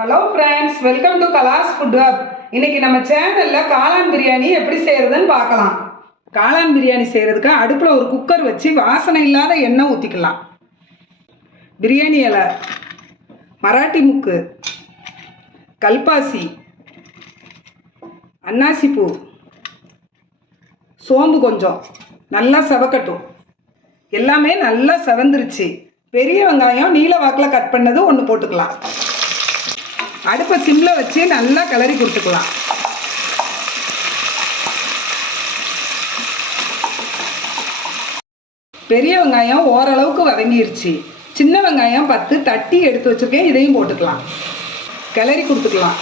Hello friends welcome to Kala's food hub இன்னைக்கு நம்ம சேனலில் காளான் பிரியாணி எப்படி செய்கிறதுன்னு பார்க்கலாம். காளான் பிரியாணி செய்கிறதுக்கு அடுப்பில் ஒரு குக்கர் வச்சு வாசனை இல்லாத எண்ணெய் ஊற்றிக்கலாம் பிரியாணி இலை மராட்டி முக்கு கல்பாசி அன்னாசிப்பூ சோம்பு கொஞ்சம் நல்லா செவக்கட்டும். எல்லாமே நல்லா செவந்துருச்சு. பெரிய வெங்காயம் நீல வாக்கில் கட் பண்ணது ஒன்று போட்டுக்கலாம். அடுப்பை சிம்மில் வச்சு நல்லா கிளறி கொடுத்துக்கலாம். பெரிய வெங்காயம் ஓரளவுக்கு வதங்கிருச்சு. சின்ன வெங்காயம் பத்து தட்டி எடுத்து வச்சிருக்கேன் இதையும் போட்டுக்கலாம். கிளறி கொடுத்துக்கலாம்.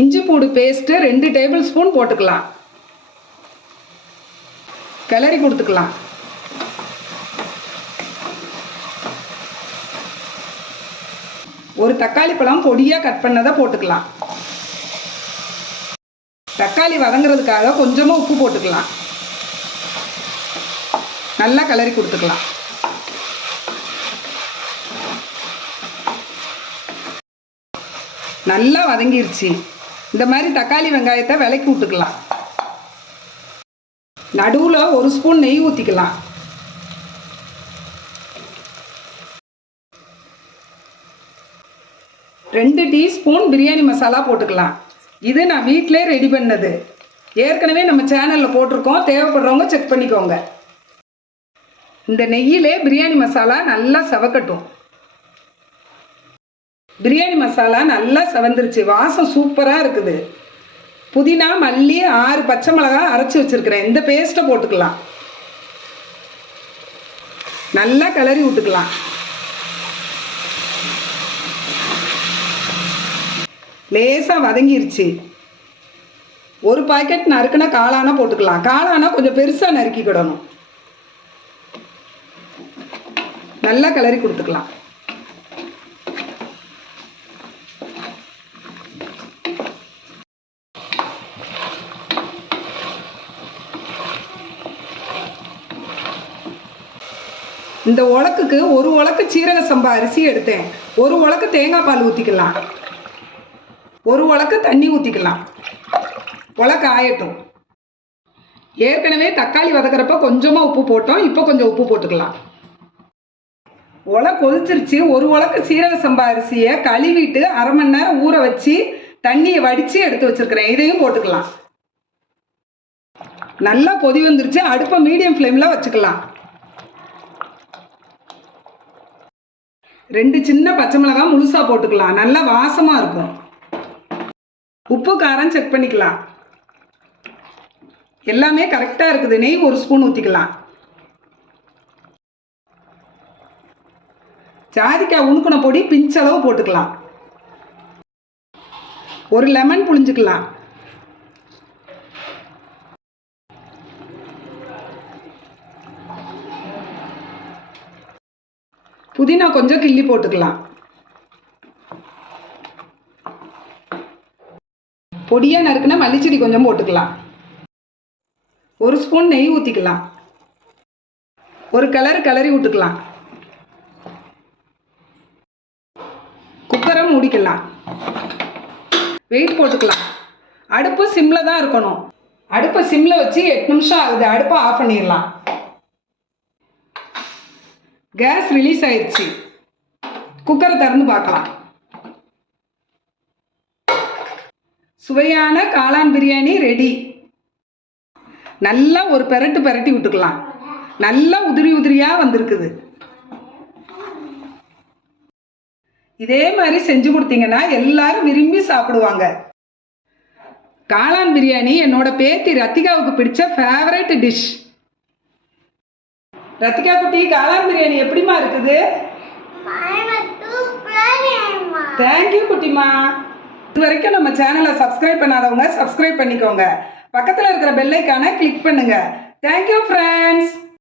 இஞ்சி பூடு பேஸ்ட்டு ரெண்டு டேபிள் ஸ்பூன் போட்டுக்கலாம். கிளறி கொடுத்துக்கலாம். ஒரு தக்காளி பழம் பொடியாக கட் பண்ணதை போட்டுக்கலாம். தக்காளி வதங்குறதுக்காக கொஞ்சமாக உப்பு போட்டுக்கலாம். நல்லா கிளறி கொடுத்துக்கலாம். நல்லா வதங்கிருச்சு. இந்த மாதிரி தக்காளி வெங்காயத்தை விலக்கி விட்டுக்கலாம். நடுவில் ஒரு ஸ்பூன் நெய் ஊற்றிக்கலாம் ரெண்டு டீஸ்பூன் பிரியாணி மசாலா போட்டுக்கலாம். இது நான் வீட்டிலே ரெடி பண்ணது. ஏற்கனவே நம்ம சேனலில் போட்டிருக்கோம். தேவைப்படுறவங்க செக் பண்ணிக்கோங்க. இந்த நெய்யிலே பிரியாணி மசாலா நல்லா செவக்கட்டும். பிரியாணி மசாலா நல்லா செவந்துருச்சு. வாசம் சூப்பராக இருக்குது. புதினா மல்லி ஆறு பச்சை மிளகா அரைச்சி வச்சுருக்கிறேன். இந்த பேஸ்ட்டை போட்டுக்கலாம். நல்லா கிளறி விட்டுக்கலாம். லேசாக வதங்கிருச்சு. ஒரு பாக்கெட் நறுக்குனா காளானா போட்டுக்கலாம். காளானா கொஞ்சம் பெருசாக நறுக்கிக்கிடணும் நல்லா கிளறி கொடுத்துக்கலாம். இந்த உலக்குக்கு ஒரு உலக்கு சீரக சம்பா அரிசி எடுத்தேன். ஒரு உலக்கு தேங்காய் பால் ஊற்றிக்கலாம் ஒரு உலக்கு தண்ணி ஊற்றிக்கலாம் உலக்க ஆயட்டும். ஏற்கனவே தக்காளி வதக்கிறப்ப கொஞ்சமாக உப்பு போட்டோம் இப்போ கொஞ்சம் உப்பு போட்டுக்கலாம். உலை கொதிச்சிருச்சு ஒரு உலக்கு சீரக சம்பா அரிசியை கழுவிட்டு அரை மணி நேரம் ஊற வச்சு தண்ணியை வடித்து எடுத்து வச்சிருக்கிறேன். இதையும் போட்டுக்கலாம். நல்லா கொதி வந்துருச்சு அடுப்பை மீடியம் ஃப்ளேமில் வச்சுக்கலாம். ரெண்டு சின்ன பச்சை மிளகாய் முழுசாக போட்டுக்கலாம். நல்லா வாசமாக இருக்கும். உப்பு காரம் செக் பண்ணிக்கலாம். எல்லாமே கரெக்டாக இருக்குது. நெய் ஒரு ஸ்பூன் ஊற்றிக்கலாம் ஜாதிக்காய் உணுக்குன பொடி பிஞ்சளவு போட்டுக்கலாம். ஒரு லெமன் புழிஞ்சுக்கலாம். புதினா கொஞ்சம் கிள்ளி போட்டுக்கலாம். பொடியாக நறுக்குனா மல்லிச்செடி கொஞ்சம் போட்டுக்கலாம். ஒரு ஸ்பூன் நெய் ஊற்றிக்கலாம் ஒரு கலர் கலரி விட்டுக்கலாம். குக்கரை மூடிக்கலாம். வெயிட் போட்டுக்கலாம். அடுப்பு சிம்மில் தான் இருக்கணும். அடுப்பை சிம்மில் வச்சு எட்டு நிமிஷம் ஆகுது. அடுப்பை ஆஃப் பண்ணிடலாம். கேஸ் ரிலீஸ் ஆயிடுச்சு குக்கரை திறந்து பார்க்கலாம். சுவையான காளான் பிரியாணி ரெடி நல்லா ஒரு பெரட்டு பெரட்டி விட்டுக்கலாம். நல்லா உதிரி உதிரியாக வந்திருக்குது. இதே மாதிரி செஞ்சு கொடுத்தீங்கன்னா எல்லாரும் விரும்பி சாப்பிடுவாங்க. காளான் பிரியாணி என்னோட பேத்தி ரத்திகாவுக்கு பிடிச்ச ஃபேவரட் டிஷ் ரத்திகா குட்டி காளான் பிரியாணி எப்படிமா இருக்குது? தேங்க்யூ குட்டிமா இது வரைக்கும் நம்ம சேனலை சப்ஸ்கிரைப் பண்ணாதவங்க சப்ஸ்கிரைப் பண்ணிக்கோங்க. பக்கத்தில் இருக்கிற பெல்லைக்கான கிளிக் பண்ணுங்க. Thank you friends